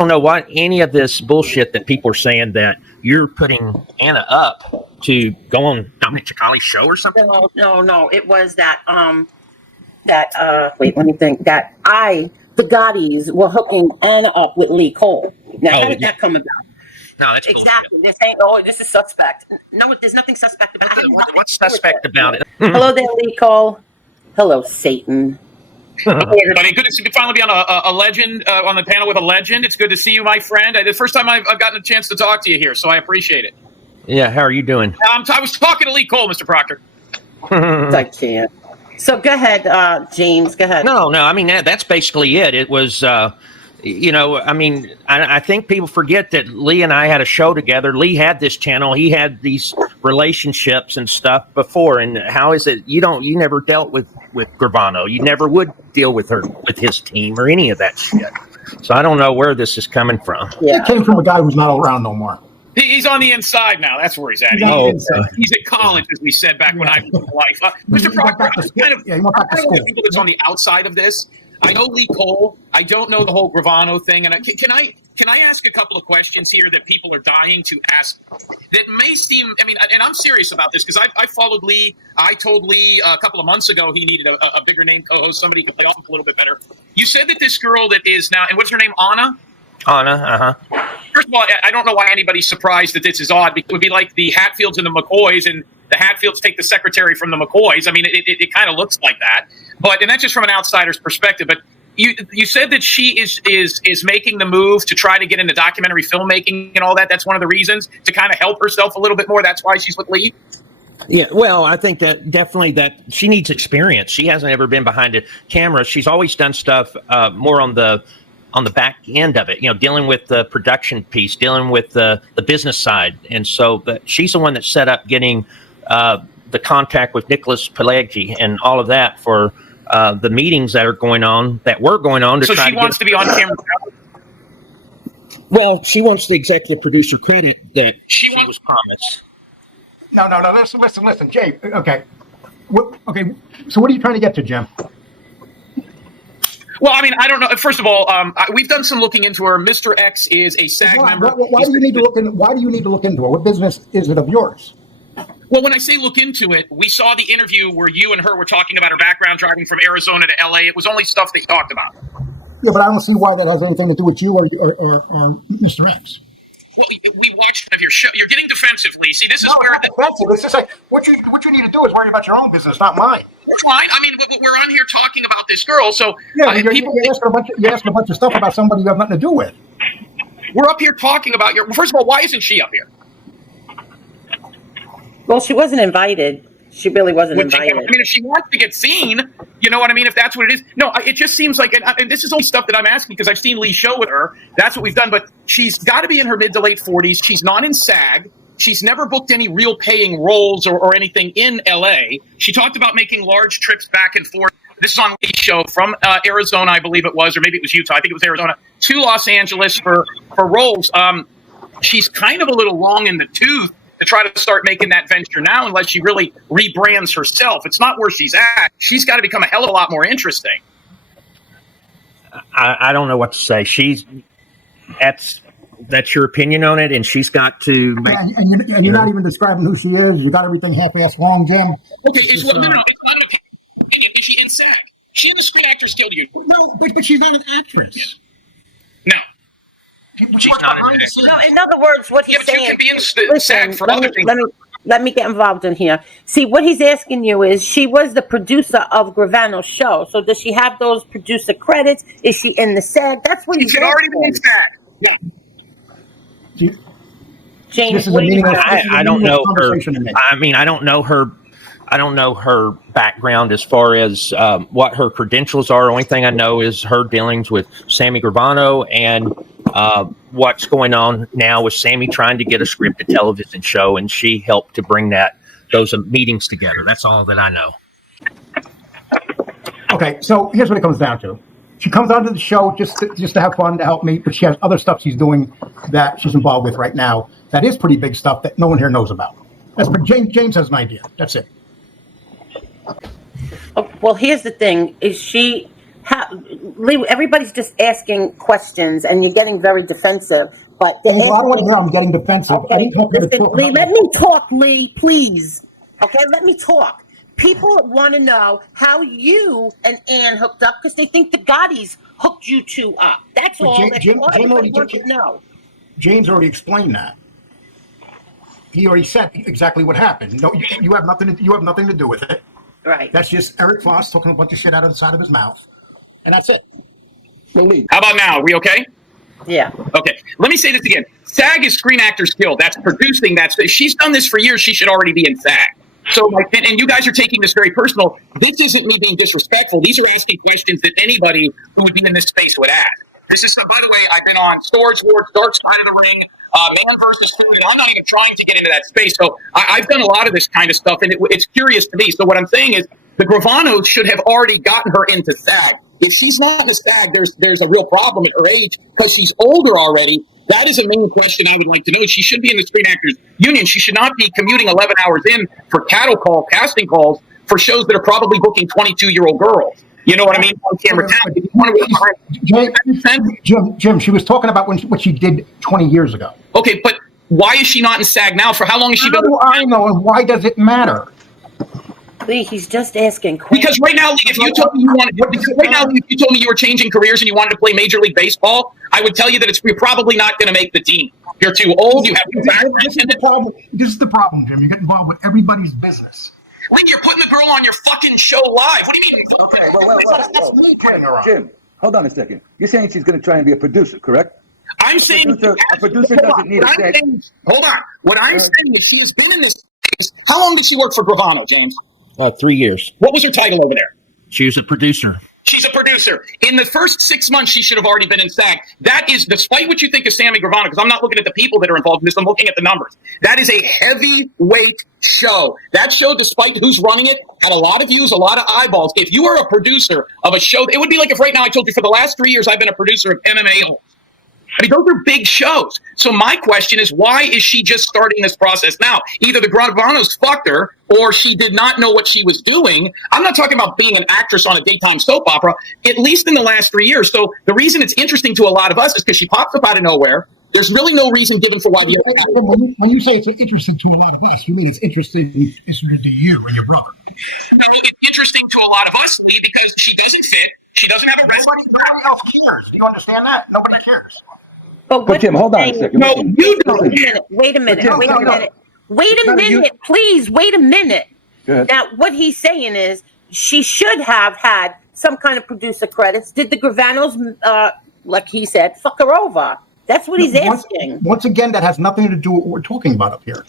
don't know what any of this bullshit that people are saying that you're putting Anna up to go on Dominic Chicali's show or something. No. It was that wait, let me think. That the Gottis were hooking Anna up with Lee Cole. Now, how did that come about? No, that's exactly. bullshit. They're saying, this is suspect. No, there's nothing suspect about it. What's suspect about it? Hello there, Lee Cole. Hello, Satan. Hey, everybody. Good to see you finally be on a legend, on the panel with a legend. It's good to see you, my friend. The first time I've gotten a chance to talk to you here, so I appreciate it. Yeah, how are you doing? I was talking to Lee Cole, Mr. Proctor. I can't. So go ahead, James. Go ahead. No. I mean, that's basically it. It was, I think people forget that Lee and I had a show together. Lee had this channel. He had these relationships and stuff before. And how is it you never dealt with Gravano? You never would deal with his team or any of that shit. So I don't know where this is coming from. Yeah. It came from a guy who's not around no more. He's on the inside now. That's where he's at. He's at college, as we said back when I was in life. Mr. Proctor, he went back to school. People that's on the outside of this. I know Lee Cole. I don't know the whole Gravano thing. And can I ask a couple of questions here that people are dying to ask that may seem, and I'm serious about this because I followed Lee. I told Lee a couple of months ago he needed a bigger name co-host, somebody who could play off a little bit better. You said that this girl that is now, and what's her name, Anna? Anna, First of all, I don't know why anybody's surprised that this is odd. It would be like the Hatfields and the McCoys, and the Hatfields take the secretary from the McCoys. I mean, it kind of looks like that. And that's just from an outsider's perspective. But you said that she is making the move to try to get into documentary filmmaking and all that. That's one of the reasons to kind of help herself a little bit more. That's why she's with Lee. Yeah, well, I think that definitely that she needs experience. She hasn't ever been behind a camera. She's always done stuff more on the back end of it, dealing with the production piece, dealing with the business side. And so she's the one that set up getting the contact with Nicholas Pileggi and all of that for the meetings that were going on. So she wants to be on camera. Well, she wants the executive producer credit that she was promised. No. Listen, Jay. Okay. So what are you trying to get to, Jim? Well, I don't know. First of all, we've done some looking into her. Mr. X is a SAG member. Why do you need to look into her? What business is it of yours? Well, when I say look into it, we saw the interview where you and her were talking about her background driving from Arizona to LA. It was only stuff they talked about. Yeah, but I don't see why that has anything to do with you or Mr. X. Well, we watched one of your show. You're getting defensive, Lee. See, this is where defensive. It's just like what you need to do is worry about your own business, not mine. That's fine. We're on here talking about this girl, so yeah, you're asking a bunch of stuff about somebody you have nothing to do with. We're up here talking about your. First of all, why isn't she up here? Well, she wasn't invited. She really wasn't invited. If she wants to get seen, you know what I mean? If that's what it is. No, it just seems like, and this is only stuff that I'm asking because I've seen Lee's show with her. That's what we've done. But she's got to be in her mid to late 40s. She's not in SAG. She's never booked any real paying roles or anything in LA. She talked about making large trips back and forth. This is on Lee's show from Arizona, I believe it was, or maybe it was Utah. I think it was Arizona, to Los Angeles for roles. She's kind of a little long in the tooth to try to start making that venture now, unless she really rebrands herself. It's not where she's at. She's got to become a hell of a lot more interesting. I don't know what to say. That's your opinion on it, and she's got to make... And you're not even describing who she is. You got everything half-assed wrong, Jim. Okay, it's not an opinion. Is she in SAG? She in the Screen Actors Guild Union? No, but she's not an actress. No. She's not no, in other words, what he's saying. You can be in SAG for other things. Let me get involved in here. See, what he's asking you is, she was the producer of Gravano's show. So does she have those producer credits? Is she in the SAG? That's what he's already been in SAG. Yeah. James, I don't know her. I don't know her. I don't know her background as far as what her credentials are. The only thing I know is her dealings with Sammy Gravano and what's going on now with Sammy trying to get a scripted television show, and she helped to bring those meetings together. That's all that I know. Okay, so here's what it comes down to. She comes onto the show just to have fun, to help me, but she has other stuff she's doing that she's involved with right now. That is pretty big stuff that no one here knows about. James has an idea. That's it. Oh, well, here's the thing: is she Lee, everybody's just asking questions, and you're getting very defensive. But There's a lot of what here. I'm getting defensive. okay, I didn't talk to listen, Lee, let me talk, Lee, please. Okay, let me talk. People want to know how you and Ann hooked up because they think the Gottis hooked you two up. That's But all. Jim Everybody already wants to know. James already explained that. He already said exactly what happened. No, you have nothing to do with it. Right. That's just Eric Foss talking a bunch of shit out of the side of his mouth, and that's it. How about now? Are we okay? Yeah. Okay. Let me say this again. SAG is Screen Actors Guild. That's producing. She's done this for years. She should already be in SAG. So, and you guys are taking this very personal. This isn't me being disrespectful. These are asking questions that anybody who would be in this space would ask. This is, by the way, I've been on Storage Wars, Dark Side of the Ring, Man versus Food, and I'm not even trying to get into that space. So I've done a lot of this kind of stuff, and it's curious to me. So what I'm saying is the Gravanos should have already gotten her into SAG. If she's not in a SAG, there's a real problem at her age because she's older already. That is a main question I would like to know. She should be in the Screen Actors Union. She should not be commuting 11 hours in for casting calls for shows that are probably booking 22-year-old girls. You know what I mean? On camera. Jim, she was talking about what she did 20 years ago. Okay, but why is she not in SAG now? For how long has she been? I know, and why does it matter? Lee, he's just asking questions. Because right now, if you told me if you told me you were changing careers and you wanted to play Major League Baseball, I would tell you that you're probably not going to make the team. You're too old. You have This is the problem. This is the problem, Jim. You get involved with everybody's business. Lee, you're putting the girl on your fucking show live. What do you mean? Okay, well, me putting her on. Jim, hold on a second. You're saying she's going to try and be a producer, correct? I'm saying A producer doesn't need a SAG. Hold on. What I'm saying is she has been in this. How long did she work for Gravano, James? 3 years. What was her title over there? She was a producer. She's a producer. In the first 6 months, she should have already been in SAG. That is, despite what you think of Sammy Gravano, because I'm not looking at the people that are involved in this, I'm looking at the numbers. That is a heavyweight show. That show, despite who's running it, had a lot of views, a lot of eyeballs. If you are a producer of a show, it would be like if right now I told you for the last 3 years I've been a producer of MMA. I mean, those are big shows. So my question is, why is she just starting this process now? Either the Gravanos fucked her, or she did not know what she was doing. I'm not talking about being an actress on a daytime soap opera, at least in the last 3 years. So the reason it's interesting to a lot of us is because she pops up out of nowhere. There's really no reason given for why. When you say it's interesting to a lot of us, you mean it's interesting to you and your brother. No, it's interesting to a lot of us, Lee, because she doesn't fit. She doesn't have a wrestling background. Nobody else cares. Do you understand that? Nobody cares. But Jim, hold on a second. No, you don't. Wait a minute. Jim, Wait a minute. Wait a minute, please. Wait a minute. Go ahead. Now, what he's saying is she should have had some kind of producer credits. Did the Gravanos, like he said, fuck her over? That's what he's asking. Once again, that has nothing to do with what we're talking about up here.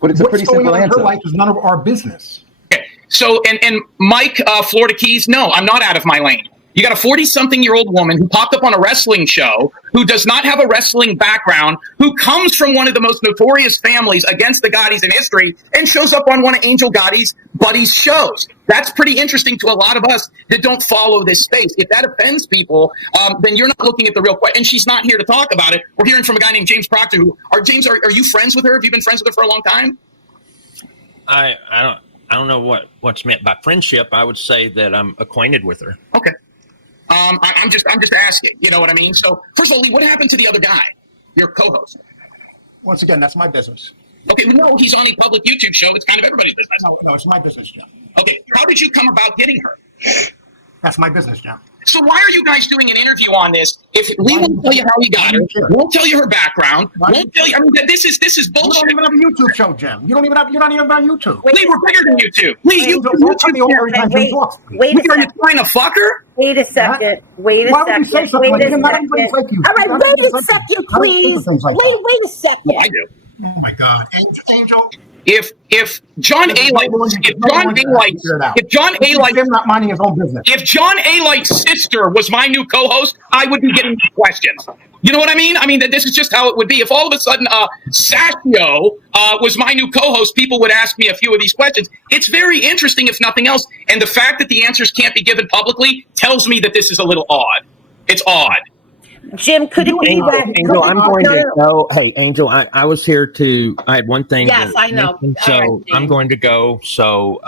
But it's a pretty simple What's going on in answer. her life is none of our business. Okay. So, and Mike, Florida Keys, no, I'm not out of my lane. You got a 40-something-year-old woman who popped up on a wrestling show, who does not have a wrestling background, who comes from one of the most notorious families against the Gottis in history, and shows up on one of Angel Gotti's buddies' shows. That's pretty interesting to a lot of us that don't follow this space. If that offends people, then you're not looking at the real question. And she's not here to talk about it. We're hearing from a guy named James Proctor. Are you friends with her? Have you been friends with her for a long time? I don't know what's meant by friendship. I would say that I'm acquainted with her. Okay. I'm just asking. You know what I mean? So, first of all, Lee, what happened to the other guy, your co-host? Once again, that's my business. Okay, no, he's on a public YouTube show. It's kind of everybody's business. No, it's my business, Jim. Okay, how did you come about getting her? That's my business, Jim. So why are you guys doing an interview on this if Lee won't tell you how he got her, won't tell you her background, won't tell you? I mean, this is You bullshit. don't even have a YouTube show, Jim. You're not even on YouTube. Lee, we're bigger than YouTube. Lee, you Don't tell me all every time Jim's off. Wait a Lee, are you second. trying to fuck her? Wait a second. Wait a Why would you say second. something Wait like a that? Not everybody's second. like you. All right, Not wait a everybody's like second, you. Not everybody's please. things like that. Wait a second. Well, I do. Oh my God, Angel. If John Jim not minding his own business. If John A-Light's sister was my new co-host, I would be getting these questions. You know what I mean? I mean, that this is just how it would be. If all of a sudden Sashio was my new co-host, people would ask me a few of these questions. It's very interesting, if nothing else. And the fact that the answers can't be given publicly tells me that this is a little odd. It's odd. Jim, could it be that? Angel, I'm going to go. Hey, Angel, I was here I had one thing. Yes, I know. mention, so All right, I'm James. going to go. So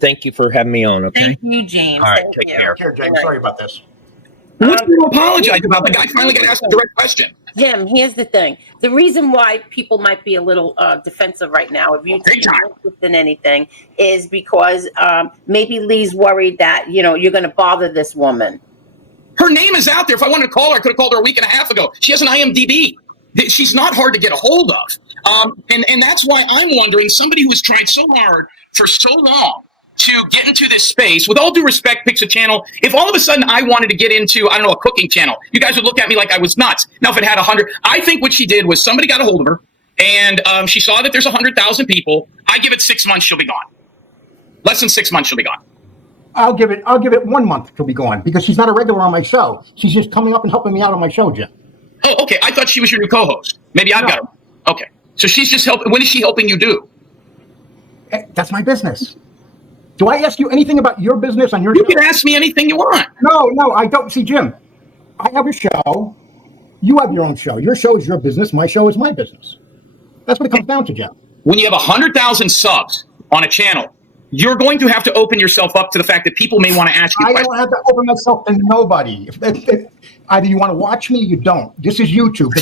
Thank you for having me on. Okay. Thank you, James. All right, Thank take you. care. Here, James, sorry about this. What's there to apologize about? The guy finally got asked a direct question. Jim, here's the thing. The reason why people might be a little defensive right now, if you take Big time. interest in anything, is because maybe Lee's worried that, you're going to bother this woman. Her name is out there. If I wanted to call her, I could have called her a week and a half ago. She has an IMDb. She's not hard to get a hold of. And that's why I'm wondering, somebody who has tried so hard for so long to get into this space, with all due respect, picks a channel. If all of a sudden I wanted to get into, I don't know, a cooking channel, you guys would look at me like I was nuts. Now, if it had 100, I think what she did was somebody got a hold of her, and she saw that there's 100,000 people. I give it 6 months, she'll be gone. Less than 6 months, she'll be gone. I'll give it 1 month till be gone because she's not a regular on my show. She's just coming up and helping me out on my show, Jim. Oh, okay. I thought she was your new co-host. Maybe I've got her. Okay. So she's just helping. What is she helping you do? That's my business. Do I ask you anything about your business on your You show? can ask me anything you want. No, I don't. See, Jim, I have a show. You have your own show. Your show is your business. My show is my business. That's what it comes down to, Jim. When you have 100,000 subs on a channel, you're going to have to open yourself up to the fact that people may want to ask you I questions. don't have to open myself to nobody. If either you want to watch me or you don't. This is YouTube.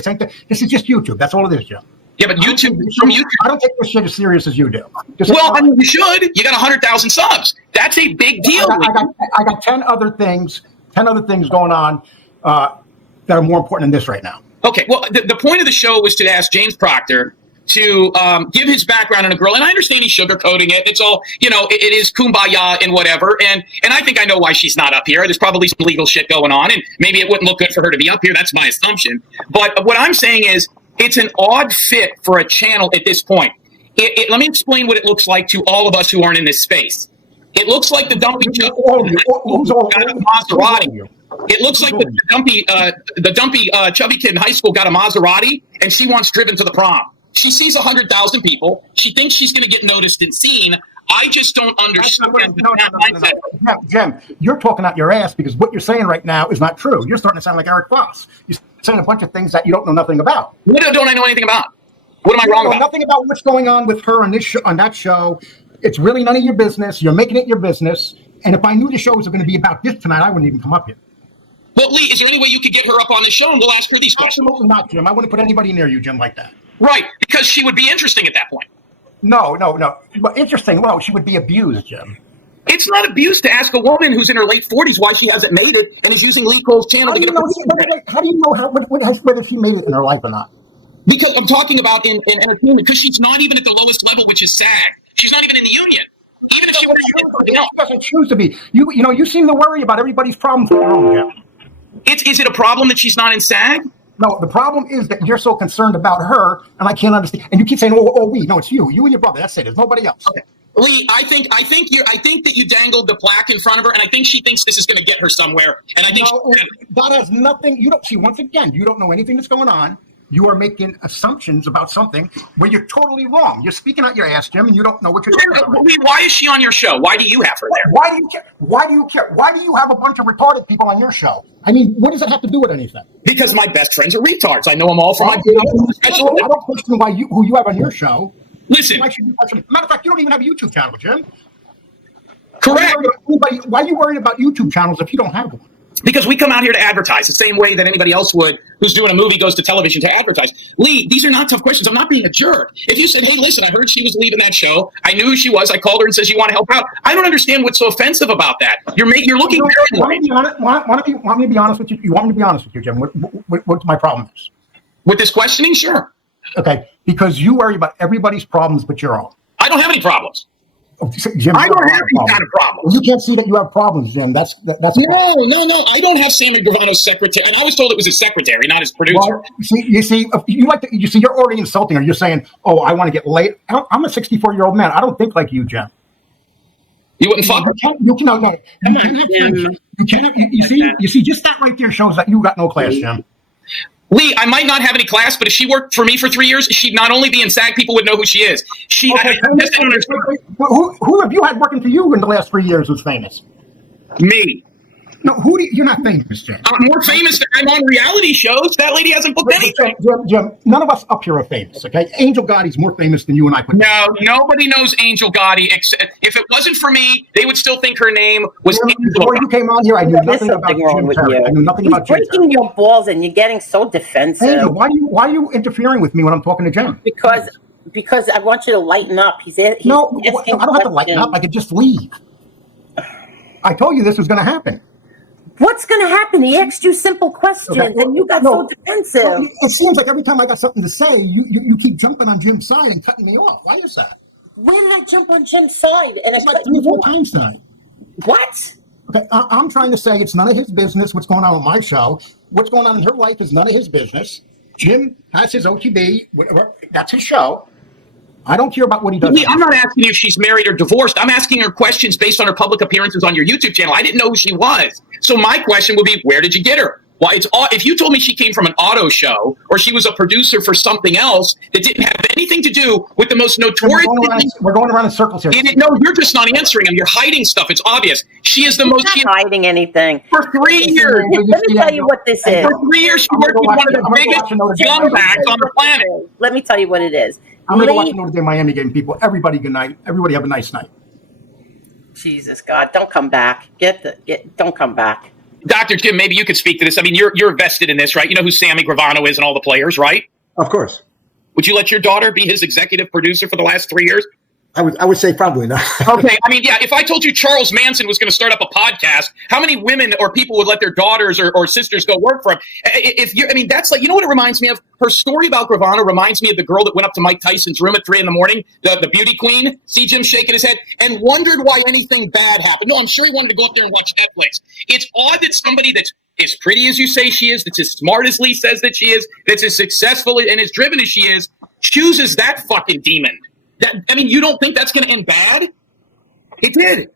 This is just YouTube. That's all it is, Jim. Yeah, but YouTube, from YouTube. I don't take this shit as serious as you do. Well, I mean, you should. You got 100,000 subs. That's a big deal. I got 10 other things going on that are more important than this right now. Okay, well, the point of the show was to ask James Proctor to give his background on a girl, and I understand he's sugarcoating it. It's all, it is kumbaya and whatever, and I think I know why she's not up here. There's probably some legal shit going on, and maybe it wouldn't look good for her to be up here. That's my assumption. But what I'm saying is, it's an odd fit for a channel at this point. Let me explain what it looks like to all of us who aren't in this space. It looks like the dumpy got a Maserati. It looks like the dumpy chubby kid in high school got a Maserati, and she wants driven to the prom. She sees 100,000 people. She thinks she's going to get noticed and seen. I just don't understand. No. Jim, you're talking out your ass because what you're saying right now is not true. You're starting to sound like Eric Voss. You're saying a bunch of things that you don't know nothing about. What don't I know anything about? What am I wrong about? Nothing about what's going on with her on this show, on that show. It's really none of your business. You're making it your business. And if I knew the shows were going to be about this tonight, I wouldn't even come up here. Well, Lee, is there any way you could get her up on the show and we'll ask her these questions? Absolutely not, Jim. I wouldn't put anybody near you, Jim, like that. Right, because she would be interesting at that point. No. But interesting. Well, she would be abused, Jim. It's not abuse to ask a woman who's in her late 40s why she hasn't made it and is using Lee Cole's channel to get a How do you know whether she made it in her life or not? Because I'm talking about in entertainment, because she's not even at the lowest level, which is SAG. She's not even in the union. Even if she were to get something else. She doesn't choose to be. You seem to worry about everybody's problems with their own, Jim. Is it a problem that she's not in SAG? No, the problem is that you're so concerned about her, and I can't understand. And you keep saying, we. No, it's you. You and your brother. That's it. There's nobody else. Okay. Lee, I think that you dangled the plaque in front of her, and I think she thinks this is going to get her somewhere. And I think that has nothing. You don't see. Once again, you don't know anything that's going on. You are making assumptions about something where you're totally wrong. You're speaking out your ass, Jim, and you don't know what you're talking about. Lee, why is she on your show? Why do you have her there? Why do you care? Why do you care? Why do you have a bunch of retarded people on your show? I mean, what does it have to do with anything? Because my best friends are retards. I know them all from my special. I don't question who you have on your show. Listen. Matter of fact, you don't even have a YouTube channel, Jim. Correct. Why are you worried about YouTube channels if you don't have one? Because we come out here to advertise the same way that anybody else would who's doing a movie goes to television to advertise. Lee, these are not tough questions. I'm not being a jerk. If you said, hey, listen, I heard she was leaving that show. I knew who she was. I called her and says, you want to help out? I don't understand what's so offensive about that. You're looking paranoid. Want me to be honest with you? You want me to be honest with you, Jim? What my problem is? With this questioning? Sure. Okay, because you worry about everybody's problems but your own. I don't have any problems. Jim, I don't have any kind of problems. You can't see that you have problems, Jim. That's No. I don't have Sammy Gravano's secretary, and I was told it was his secretary, not his producer. Well, you see, you're already insulting her. You're saying, "Oh, I want to get laid." I'm a 64-year-old man. I don't think like you, Jim. You wouldn't fuck her. You see, just that right there shows that you got no class, Jim. Lee, I might not have any class, but if she worked for me for 3 years, she'd not only be in SAG, people would know who she is. Who have you had working for you in the last 3 years who's famous? Me. No, you're not famous, Jim. I'm more famous than I'm on reality shows. That lady hasn't booked anything. Jim, none of us up here are famous, okay? Angel Gotti's more famous than you and I put No, nobody knows Angel Gotti. Except if it wasn't for me, they would still think her name was Angel. Before you came on here, I knew There's nothing about something wrong Jim with Terry. you. I knew nothing He's about Jim breaking your balls, and you're getting so defensive. Angel, why are you interfering with me when I'm talking to Jim? Because I want you to lighten up. He's No, asking I don't have to lighten up. I could just leave. I told you this was going to happen. What's going to happen? He asked you simple questions, and you got so defensive. Well, it seems like every time I got something to say, you keep jumping on Jim's side and cutting me off. Why is that? When did I jump on Jim's side? And It's like 3 or 4 times tonight. What? Okay, I'm trying to say it's none of his business what's going on with my show. What's going on in her life is none of his business. Jim has his OTB, whatever. That's his show. I don't care about what he does. I'm not asking you if she's married or divorced. I'm asking her questions based on her public appearances on your YouTube channel. I didn't know who she was. So my question would be, where did you get her? Why if you told me she came from an auto show or she was a producer for something else that didn't have anything to do with the most notorious. We're going around in circles here. No, you're just not answering them. You're hiding stuff. It's obvious. She is the most. Not hiding anything. For 3 years. Let me tell you what this is. For 3 years, she worked with one of the biggest scumbags on the planet. Let me tell you what it is. I'm going to watch Notre Dame Miami game, people. Everybody, good night. Everybody have a nice night. Jesus God, don't come back. Don't come back. Dr. Jim, maybe you could speak to this. I mean, you're vested in this, right? You know who Sammy Gravano is and all the players, right? Of course. Would you let your daughter be his executive producer for the last 3 years? I would say probably not. Okay, I mean, yeah, if I told you Charles Manson was going to start up a podcast, how many women or people would let their daughters or sisters go work for him? That's like, you know what it reminds me of? Her story about Gravano reminds me of the girl that went up to Mike Tyson's room at 3 a.m, the beauty queen, see Jim shaking his head, and wondered why anything bad happened. No, I'm sure he wanted to go up there and watch Netflix. It's odd that somebody that's as pretty as you say she is, that's as smart as Lee says that she is, that's as successful and as driven as she is, chooses that fucking demon. You don't think that's going to end bad? It did.